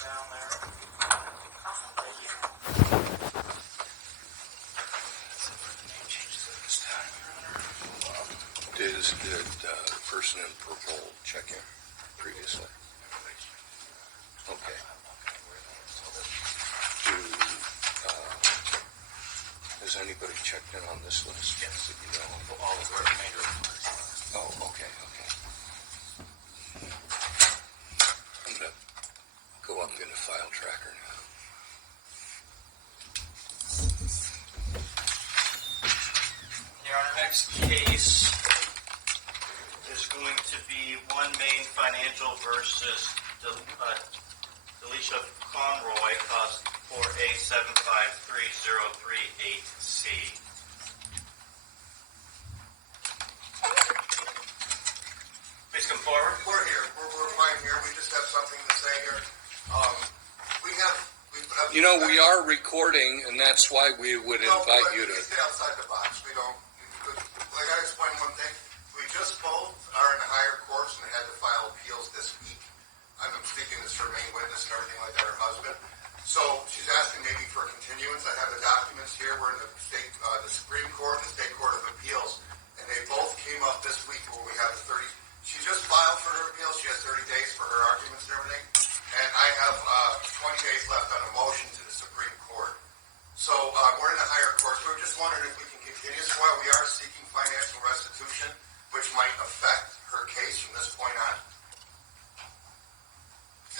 down there. Thank you. Did the person in purple check in previously? Okay. Has anybody checked in on this list? Yes, if you know all of the remainder of the list. Oh, okay. I'm going to go up and get a file tracker now. Our next case is going to be One Main Financial versus Delisha Conroy, cause 4A753038C. Please come forward. We're here. We're fine here. We just have something to say here. We are recording, and that's why we would invite you to. We stay outside the box. We don't. Like I explained one thing. We just both are in the higher courts and had to file appeals this week. I'm speaking as her main witness and everything like that, her husband. So she's asking maybe for a continuance. I have the documents here. We're in the Supreme Court and the State Court of Appeals, and they both came up this week where we have the 30. She just filed for her appeal. She has 30 days for her arguments and everything. And I have 20 days left on a motion to the Supreme Court. So we're in the higher courts. We were just wondering if we can continue this while we are seeking financial restitution, which might affect her case from this point on.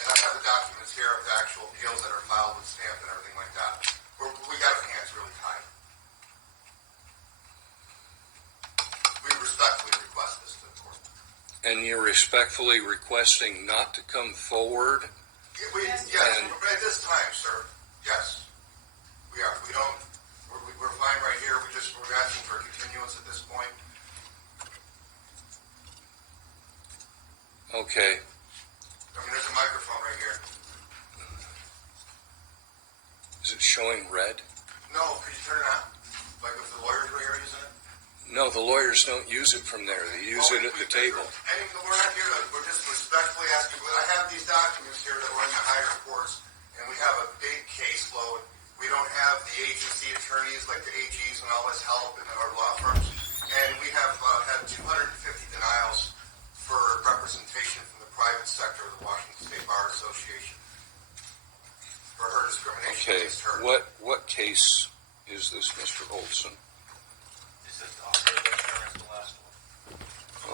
And I have the documents here of the actual appeals that are filed with stamp and everything like that. We got our hands really tied. We respectfully request this to the court. And you're respectfully requesting not to come forward? Yes, at this time, sir. Yes, we are. We don't. We're fine right here. We're asking for a continuance at this point. Okay. There's a microphone right here. Is it showing red? No, could you turn it on? Like if the lawyers were here using it? No, the lawyers don't use it from there. They use it at the table. We're not here. We're just respectfully asking. I have these documents here that we're in the higher courts, and we have a big caseload. We don't have the agency attorneys like the AGs and all this help in our law firms. And we have had 250 denials for representation from the private sector of the Washington State Bar Association for her discrimination against her. What case is this, Mr. Olson? This is the insurance, the last one.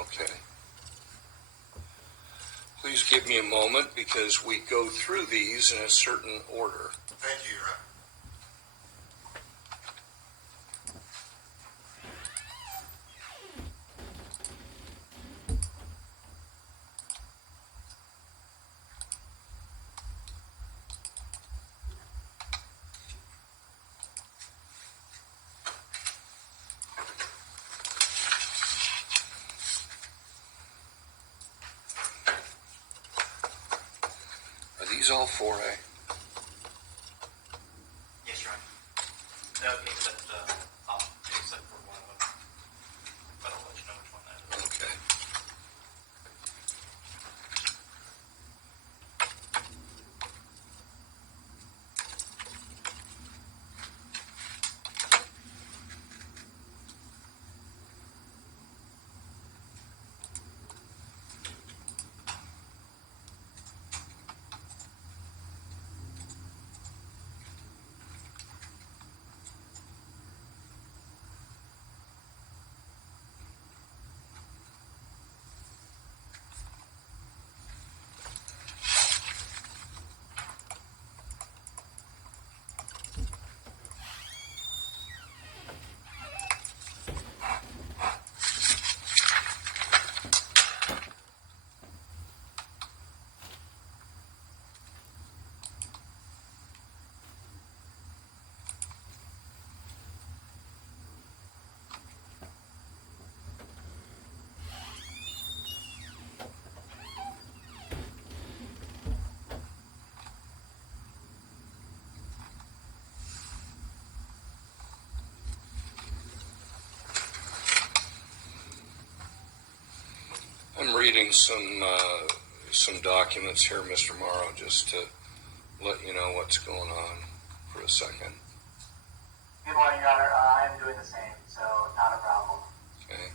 Okay. Please give me a moment because we go through these in a certain order. Thank you, Your Honor. Are these all 4A? Yes, Your Honor. No, except for one of them. But I'll let you know which one that is. Okay. I'm reading some documents here, Mr. Morrow, just to let you know what's going on for a second. Good morning, Your Honor. I am doing the same, so not a problem. Okay.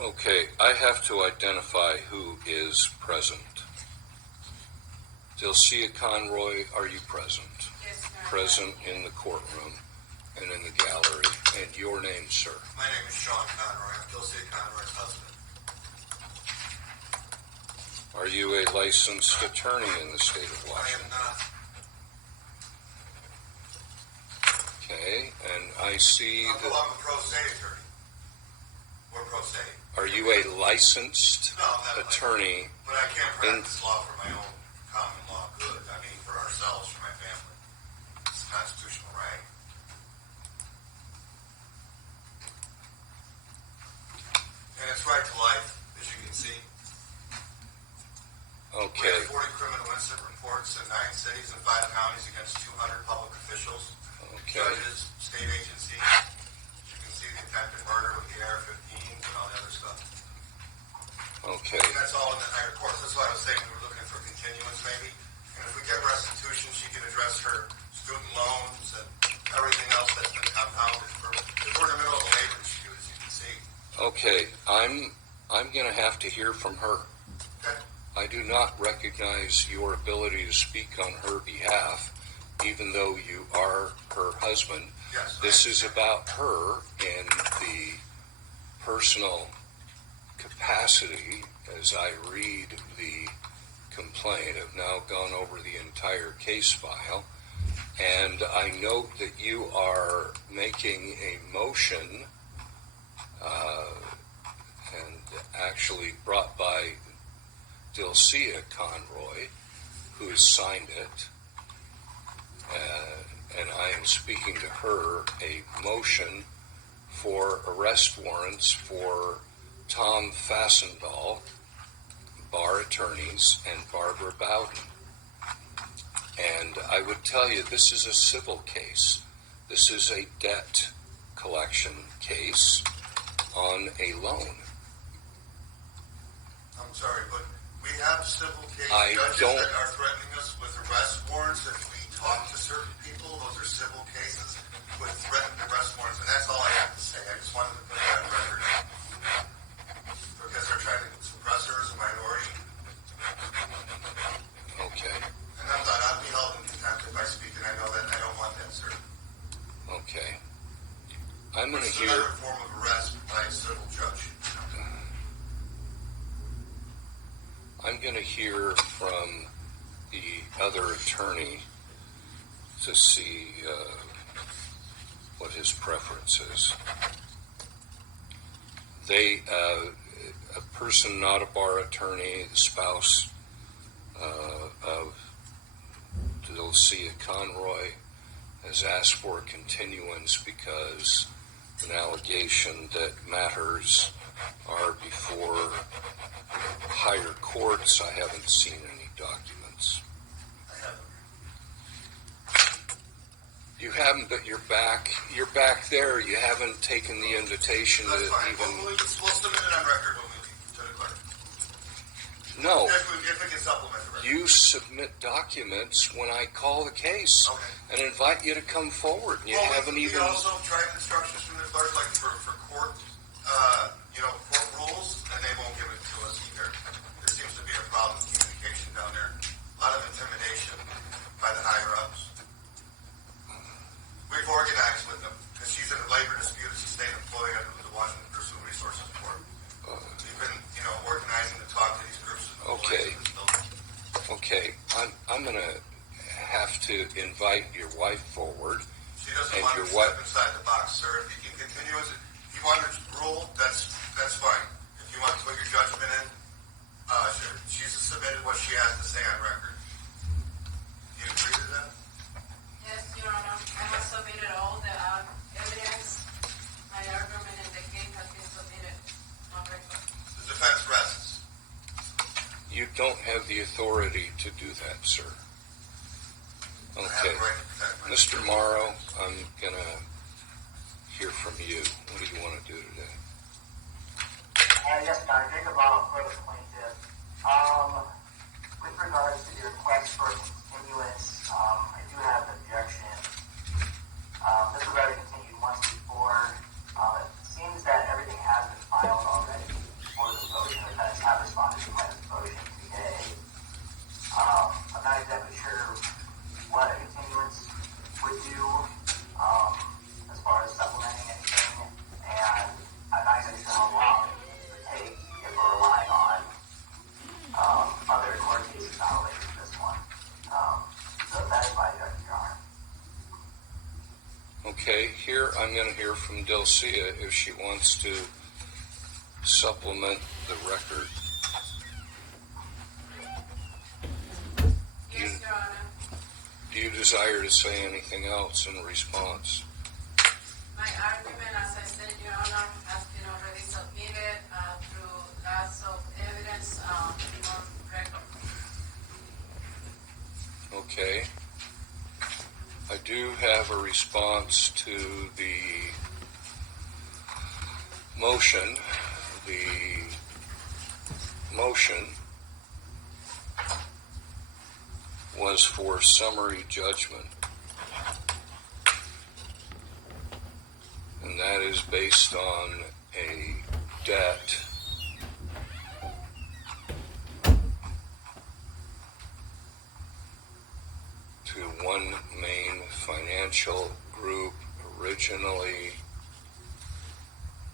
Okay, I have to identify who is present. Dilcia Conroy, are you present? Yes, sir. Present in the courtroom and in the gallery. And your name, sir? My name is Sean Conroy. I'm Dilcia Conroy's husband. Are you a licensed attorney in the state of I am Washington? not. Okay, and I see I'm that. a pro se attorney. We're pro se. Are you a licensed No, I'm not attorney? But I can't practice law for my own common law good. I mean, for ourselves, for my family. It's a constitutional right. And it's right to life, as you can see. We Okay, have 40 criminal incident reports in 9 cities and 5 counties against 200 public officials, okay, judges, state agencies. You can see the attempted murder with the AR-15s and all the other stuff. okay, And that's all in the higher courts. That's why I was saying we were looking for continuance maybe. And if we get restitution, she can address her student loans and everything else that's been compounded. We're in the middle of a labor dispute, as you can see. okay. I'm going to have to hear from her. Okay? I do not recognize your ability to speak on her behalf, even though you are her husband. Yes. This is about her in the personal capacity. As I read the complaint, I've now gone over the entire case file, and I note that you are making a motion, and actually brought by Dilcia Conroy, who has signed it, and I am speaking to her a motion for arrest warrants for Tom Fassendahl, bar attorneys, and Barbara Bowden. And I would tell you, this is a civil case. This is a debt collection case on a loan. I'm sorry, but we have civil case I judges don't- that are threatening us with arrest warrants if we talk to certain people. Those are civil cases with threatened arrest warrants, and that's all I have to say. I just wanted to put that on record. Because they're trying to suppress her as a minority. Okay, And I'm not, I'll be held in contempt if I speak, and I know that, and I don't want that, sir. okay. I'm going to It's hear. another form of arrest by a civil judge. I'm going to hear from the other attorney to see what his preference is. A person not a bar attorney, the spouse of Dilcia Conroy, has asked for a continuance because an allegation that matters are before higher courts. I haven't seen any documents. I haven't. You haven't, but you're back. You're back there. You haven't taken the invitation That's to fine. even. We'll submit it on record when we leave to the clerk. No, If we can supplement the record. you submit documents when I call the case Okay. and invite you to come forward. And you Well, haven't we even. also tried instructions from the clerk, like for court, court rules, and they won't give it to us either. There seems to be a problem with communication down there. A lot of intimidation by the higher ups. We've organized with them because she's in a labor dispute as a state employee under the Washington Personal Resources Board. We've been, organizing to talk to these groups of employees in this building. Okay, I'm going to have to invite your wife forward. She doesn't And want to your step what? inside the box, sir. If you can continue as if you want to rule, that's fine. If you want to put your judgment in, sure. She's submitted what she has to say on record. Do you agree to that? Yes, Your Honor. I have submitted all the evidence. My argument in the case has been submitted on record. The defense rests. You don't have the authority to do that, sir. I have Okay. the right to protect myself. Mr. Morrow, I'm going to hear from you. What do you want to do today? Yes, Your Honor. Jacob for the plaintiff. With regards to the request for continuance, I do have an objection. This was already continued once before. It seems that everything has been filed already. Okay, here I'm going to hear from Delcia if she wants to supplement the record. Yes, Your Honor. Do you desire to say anything else in response? My argument, as I said, Your Honor, has been already submitted through lots of evidence on record. Okay. I do have a response to the motion. The motion was for summary judgment. And that is based on a debt to One Main Financial Group, originally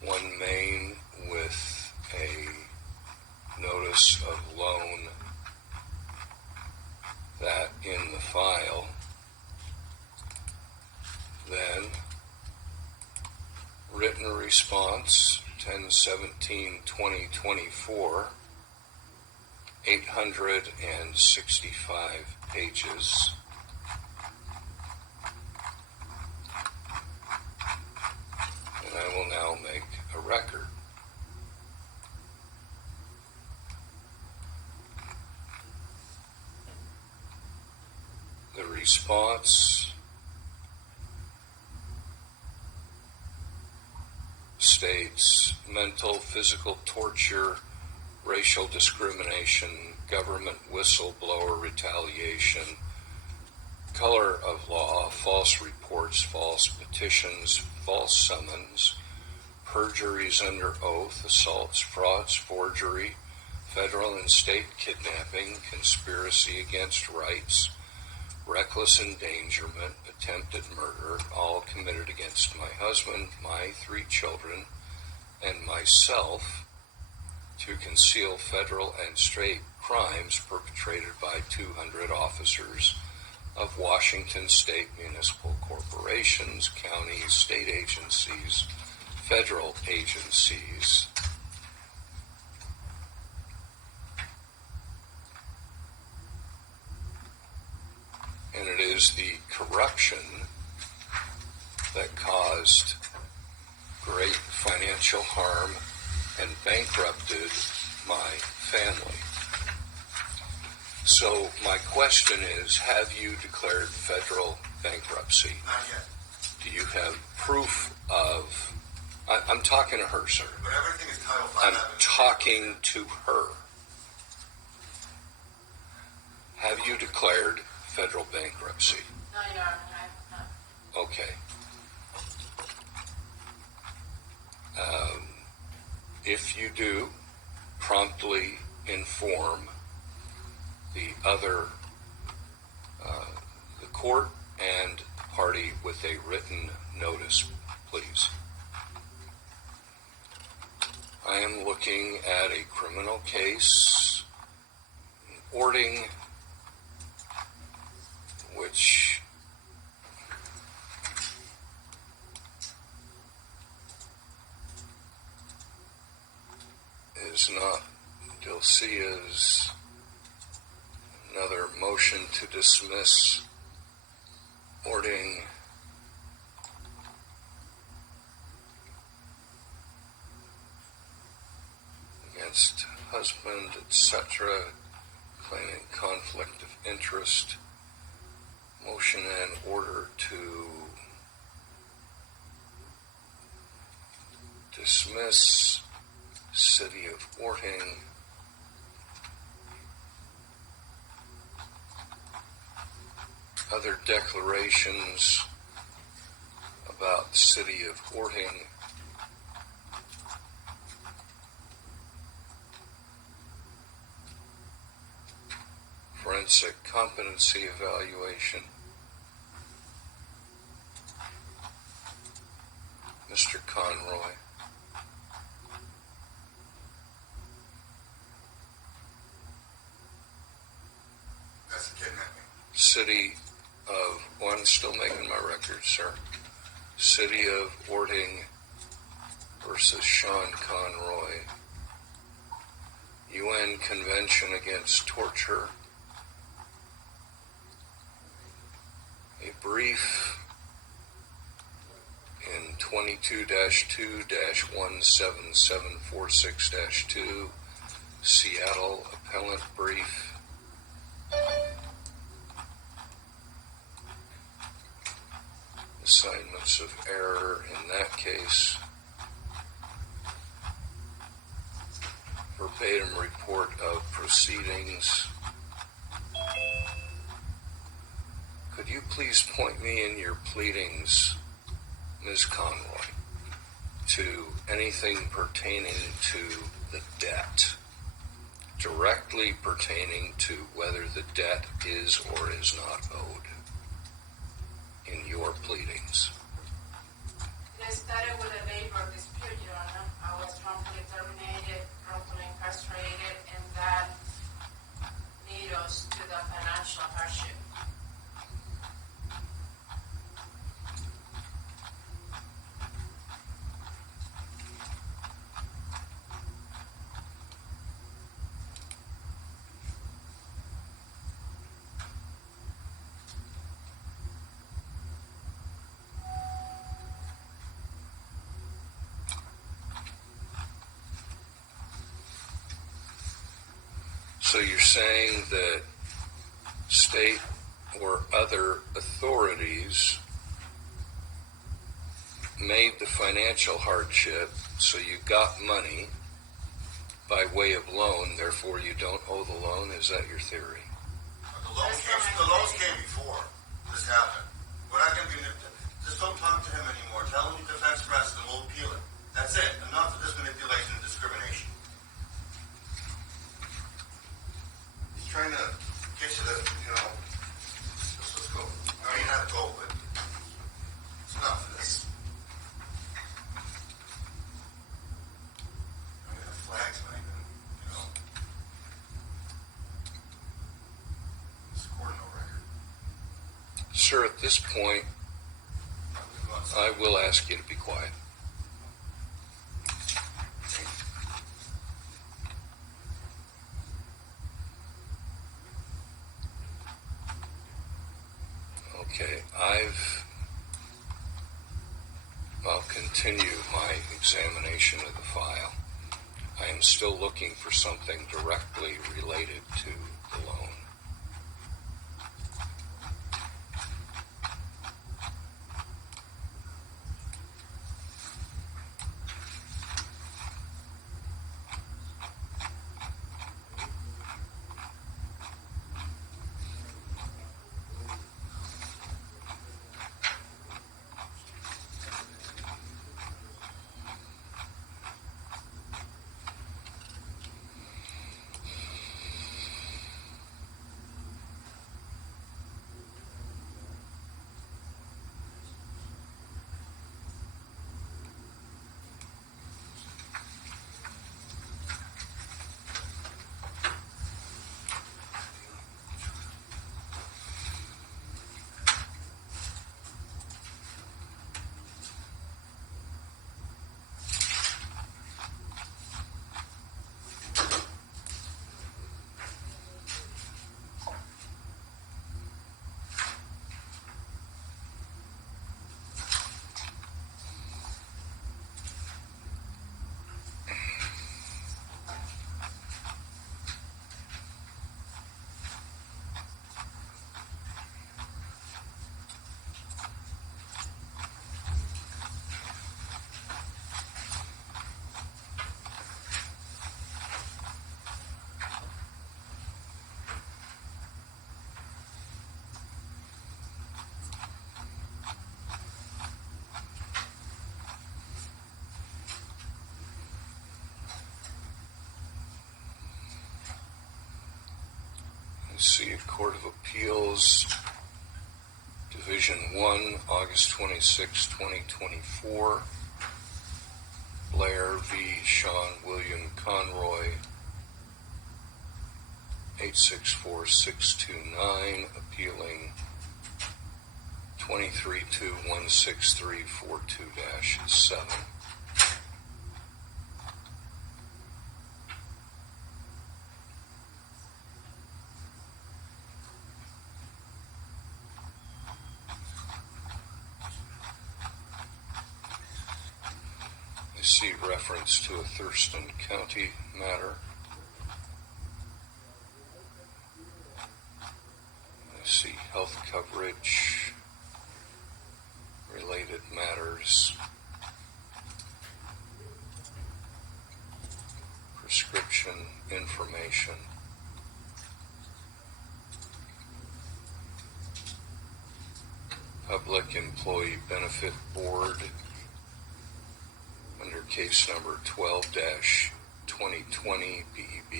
One Main with a notice of loan that in the file, then written response 10/17/2024, 865 pages. And I will now make a record. The response states mental, physical torture, racial discrimination, government whistleblower retaliation, color of law, false reports, false petitions, false summons, perjuries under oath, assaults, frauds, forgery, federal and state kidnapping, conspiracy against rights, reckless endangerment, attempted murder, all committed against my husband, my 3 children, and myself to conceal federal and state crimes perpetrated by 200 officers of Washington state municipal corporations, counties, state agencies, federal agencies. And it is the corruption that caused great financial harm and bankrupted my family. So my question is, have you declared federal bankruptcy? Not yet. Do you have proof of... I'm talking to her, sir. But everything is Title V. I'm talking to her. Have you declared federal bankruptcy? No, Your Honor, I have not. Okay. If you do, promptly inform the other, the court and party with a written notice, please. I am looking at a criminal case, Ording, which is not Delcia's. Another motion to dismiss Ording. Against husband, etc., claiming conflict of interest. Motion and order to dismiss City of Orting. Other declarations about the City of Orting. Forensic competency evaluation. Mr. Conroy. That's a kidnapping. City of, well, I'm still making my record, sir. City of Orting versus Sean Conroy, UN Convention Against Torture, a brief in 22-2-17746-2, Seattle Appellant Brief, assignments of error in that case, verbatim report of proceedings. Could you please point me in your pleadings, Ms. Conroy, to anything pertaining to the debt, directly pertaining to whether the debt is or is not owed in your pleadings? It started with a labor dispute, Your Honor. I was wrongfully terminated, wrongfully incarcerated, and that led us to the financial hardship. So you're saying that state or other authorities made the financial hardship so you got money by way of loan, therefore you don't owe the loan? Is that your theory? The loans came before this happened. We're not going to be, just don't talk to him anymore. Tell him you defense rest and we'll appeal it. That's it. Enough of this manipulation and discrimination. He's trying to get you to, let's go. I mean, not go, but it's enough of this. I mean, the flags might even, it's a court no record. Sir, at this point, I will ask you to be quiet. Okay, I'll continue my examination of the file. I am still looking for something directly related to the loan. See, Court of Appeals, Division 1, August 26, 2024. Blair v. Sean William Conroy, 864629, appealing 23216342-7. I see reference to a Thurston County matter. I see health coverage, related matters, prescription information, Public Employee Benefit Board, under case number 12-2020 BEB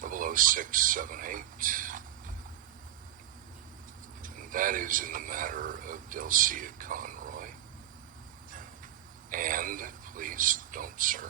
00678. And that is in the matter of Delcia Conroy. And, please don't, sir.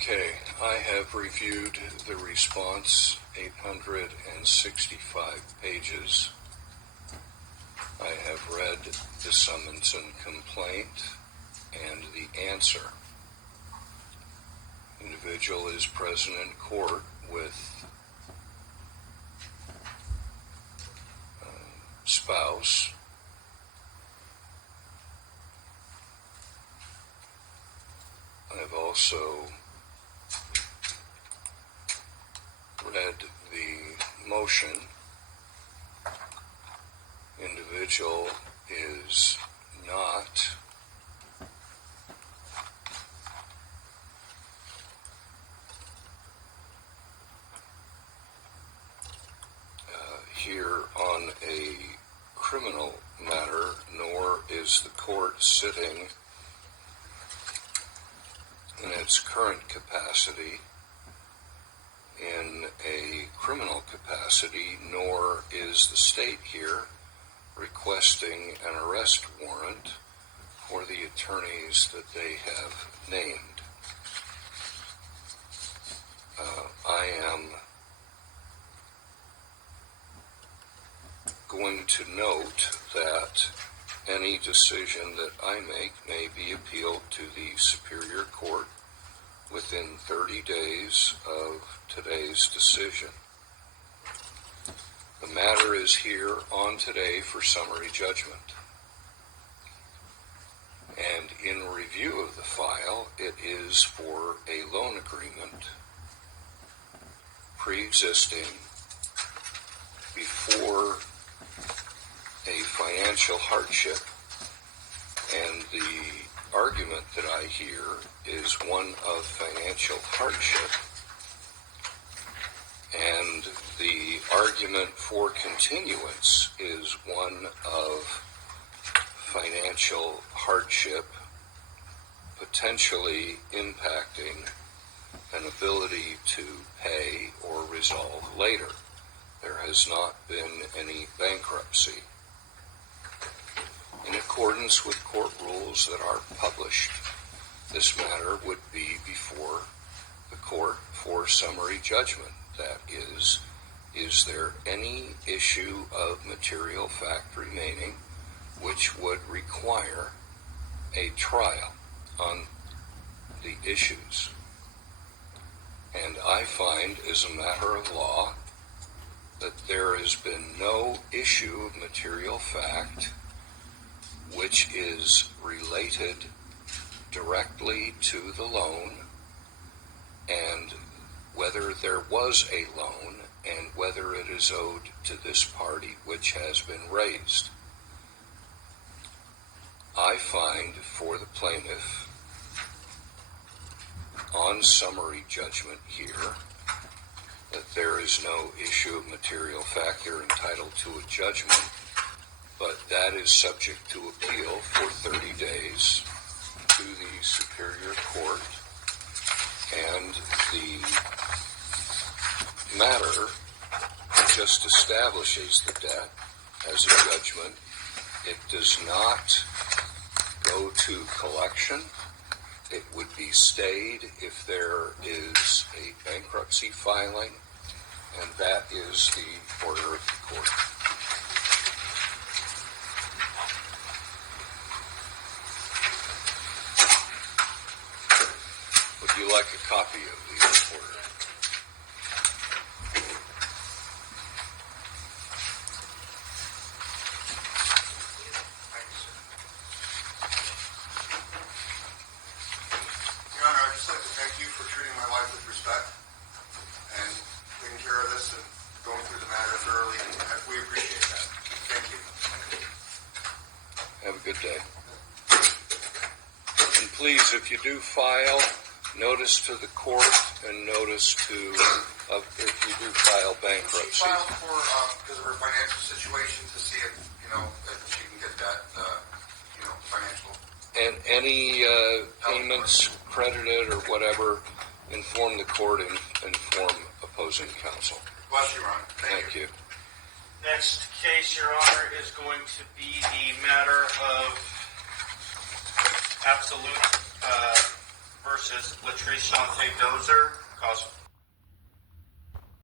Okay, I have reviewed the response, 865 pages. I have read the summons and complaint and the answer. Individual is present in court with spouse. I've also read the motion. Individual is not here on a criminal matter, nor is the court sitting in its current capacity in a criminal capacity, nor is the state here requesting an arrest warrant for the attorneys that they have named. I am going to note that any decision that I make may be appealed to the Superior Court within 30 days of today's decision. The matter is here on today for summary judgment. And in review of the file, it is for a loan agreement pre-existing before a financial hardship, and the argument that I hear is one of financial hardship, and the argument for continuance is one of financial hardship potentially impacting an ability to pay or resolve later. There has not been any bankruptcy. In accordance with court rules that are published, this matter would be before the court for summary judgment. That is there any issue of material fact remaining which would require a trial on the issues? And I find, as a matter of law, that there has been no issue of material fact which is related directly to the loan, and whether there was a loan and whether it is owed to this party which has been raised. I find for the plaintiff on summary judgment here that there is no issue of material fact. They're entitled to a judgment, but that is subject to appeal for 30 days to the Superior Court, and the matter just establishes the debt as a judgment. It does not go to collection. It would be stayed if there is a bankruptcy filing, and that is the order of the court. Would you like a copy of the order? Your Honor, I'd just like to thank you for treating my wife with respect and taking care of this and going through the matter thoroughly. We appreciate that. Thank you. Have a good day. And please, if you do file, notice to the court and notice to, if you do file bankruptcy. She filed for, because of her financial situation, to see if, if she can get that, financial. And any payments credited or whatever, inform the court and inform opposing counsel. Bless you, Ron. Thank you. Next case, Your Honor, is going to be the matter of absolute versus Latrice Shante Dozer, cause